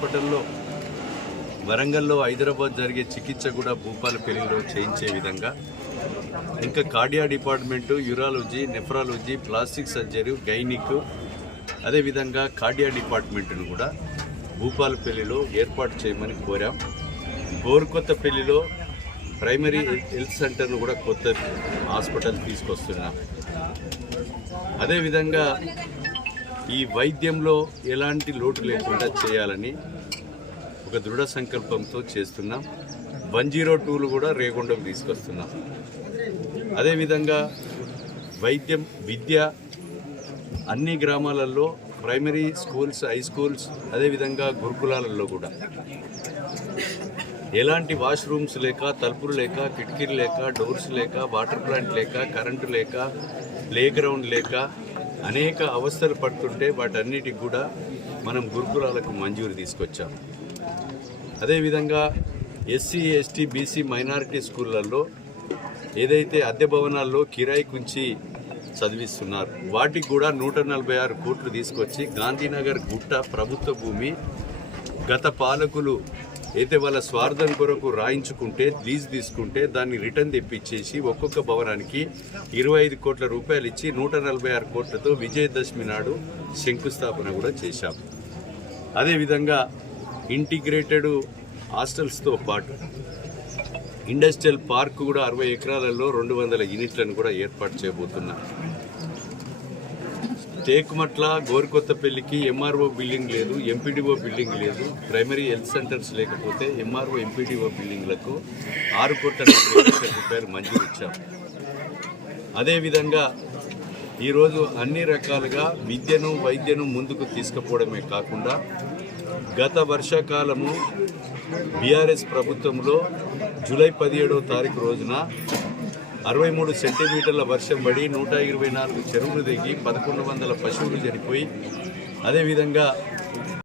హాస్పిటల్లో వరంగల్లో హైదరాబాద్ జరిగే చికిత్స కూడా భూపాలపల్లిలో చేయించే విధంగా ఇంకా కార్డియా department, urology, nephrology, plastic surgery, gynaec అదేవిధంగా కార్డియా డిపార్ట్మెంట్ను కూడా భూపాలపల్లిలో ఏర్పాటు చేయమని కోరాం. గోరుకొత్తపల్లిలో ప్రైమరీ హెల్త్ సెంటర్ను కూడా కొత్త హాస్పిటల్ తీసుకొస్తున్నాం. అదేవిధంగా ఈ వైద్యంలో ఎలాంటి లోటు లేకుండా చేయాలని ఒక దృఢ సంకల్పంతో చేస్తున్నాం. 102లు కూడా రేగొండకు తీసుకొస్తున్నాం. అదేవిధంగా వైద్యం, విద్య అన్ని గ్రామాలలో ప్రైమరీ స్కూల్స్, హై స్కూల్స్, అదేవిధంగా గురుకులాలలో కూడా ఎలాంటి వాష్రూమ్స్ లేక, తలుపులు లేక, కిటికీలు లేక, డోర్స్ లేక, వాటర్ ప్లాంట్ లేక, కరెంటు లేక, ప్లే గ్రౌండ్ లేక అనేక అవస్థలు పడుతుంటే వాటన్నిటికి కూడా మనం గురుకులాలకు మంజూరు తీసుకొచ్చాం. అదేవిధంగా ఎస్సీ, ఎస్టీ, బీసీ, మైనారిటీ స్కూళ్ళల్లో ఏదైతే అద్దె భవనాల్లో కిరాయికి ఉంచి చదివిస్తున్నారు వాటికి కూడా 146 కోట్లు తీసుకొచ్చి గాంధీనగర్ గుట్ట ప్రభుత్వ భూమి గత పాలకులు అయితే వాళ్ళ స్వార్థం కొరకు రాయించుకుంటే, లీజ్ తీసుకుంటే దాన్ని రిటర్న్ తెప్పించేసి ఒక్కొక్క భవనానికి 25 కోట్ల రూపాయలు ఇచ్చి 146 కోట్లతో విజయదశమి నాడు శంకుస్థాపన కూడా చేశాం. అదేవిధంగా ఇంటిగ్రేటెడ్ హాస్టల్స్తో పాటు ఇండస్ట్రియల్ పార్క్ కూడా 60 ఎకరాలలో 200 యూనిట్లను కూడా ఏర్పాటు చేయబోతున్నాం. టేకుమట్ల, గోరుకొత్తపల్లికి ఎంఆర్ఓ బిల్డింగ్ లేదు, ఎంపీడీఓ బిల్డింగ్ లేదు. ప్రైమరీ హెల్త్ సెంటర్స్ లేకపోతే ఎంఆర్ఓ, ఎంపీడీఓ బిల్డింగ్లకు 6 కోట్ల రూపాయలు మంజూరు ఇచ్చాం. అదేవిధంగా ఈరోజు అన్ని రకాలుగా విద్యను, వైద్యను ముందుకు తీసుకుపోవడమే కాకుండా గత వర్షాకాలము బీఆర్ఎస్ ప్రభుత్వంలో జూలై 17వ తారీఖు రోజున 63 సెంటీమీటర్ల వర్షం పడి 124 చెరువులు దిగి 1100 పశువులు చనిపోయి, అదేవిధంగా